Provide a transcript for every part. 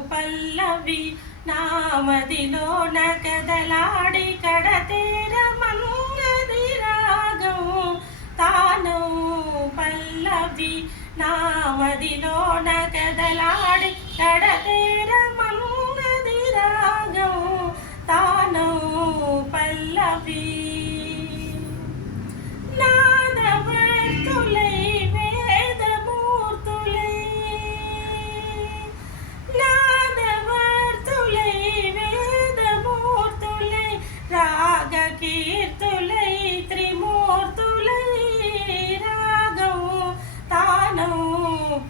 పల్లవి నామదిలోన నగదలాడి కడతేర మంగది రాగం. తాను పల్లవి నామదిలోన నగదలాడి కడతేర మంగది రాగం. తాను పల్లవి కీర్తులై త్రిమూర్తులై రాగం తానం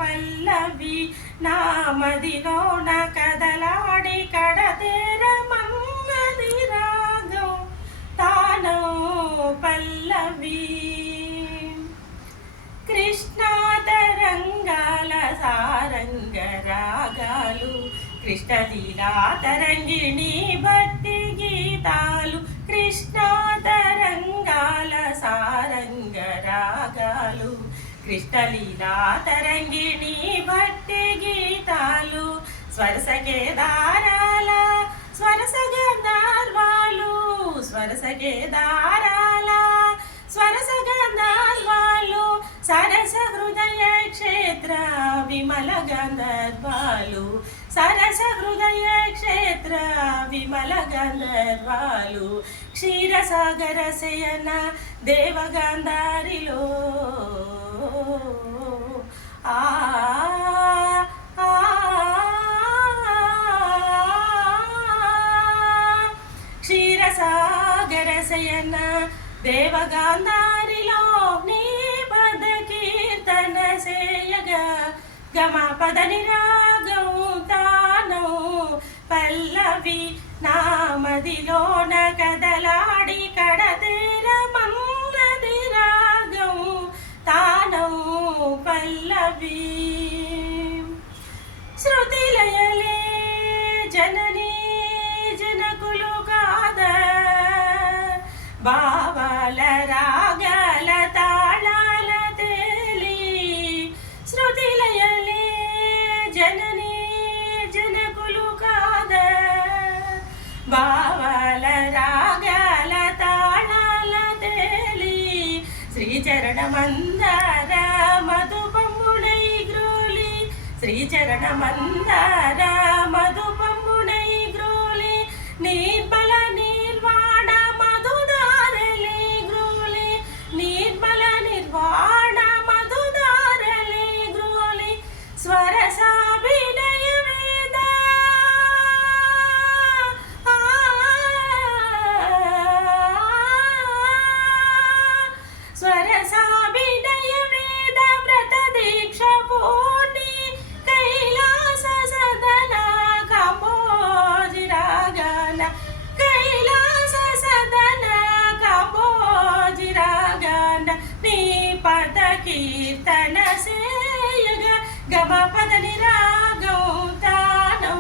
పల్లవి నామదిలోన కదలాడి కడతేర మంగది రాగం తానో పల్లవి. కృష్ణాతరంగాల సారంగ రాగాలు కృష్ణలీలా తరంగిణీ గీతాలు కృష్ణలీలా తరంగిణి భక్తి గీతాలు స్వరసకేదారాల స్వరసగంధార్వాలు స్వరస స్వరసగంధార్వాలు సరస హృదయ క్షేత్ర విమల గంధర్వాలు హృదయ క్షేత్ర విమల గంధర్వాలు క్షీరసాగర శయన దేవగాంధారిలో. ఆ క్షీరసాగర శయన దేవగాంధారిలో. నీ పద కీర్తన సేయగా గమ పద నిరా నామదిలోన కదలాడి కడతేర మన్నది రాగం తానం పల్లవి. శృతిలయలే జననీ జనకులు కాద బావల శ్రీచరణ మందార మధుపముడై గ్రోలి. శ్రీచరణ మందార రాగన కైలాస సదన కంబోజి నీ పద కీర్తన సేయగ గమ పద నిరాగం తాను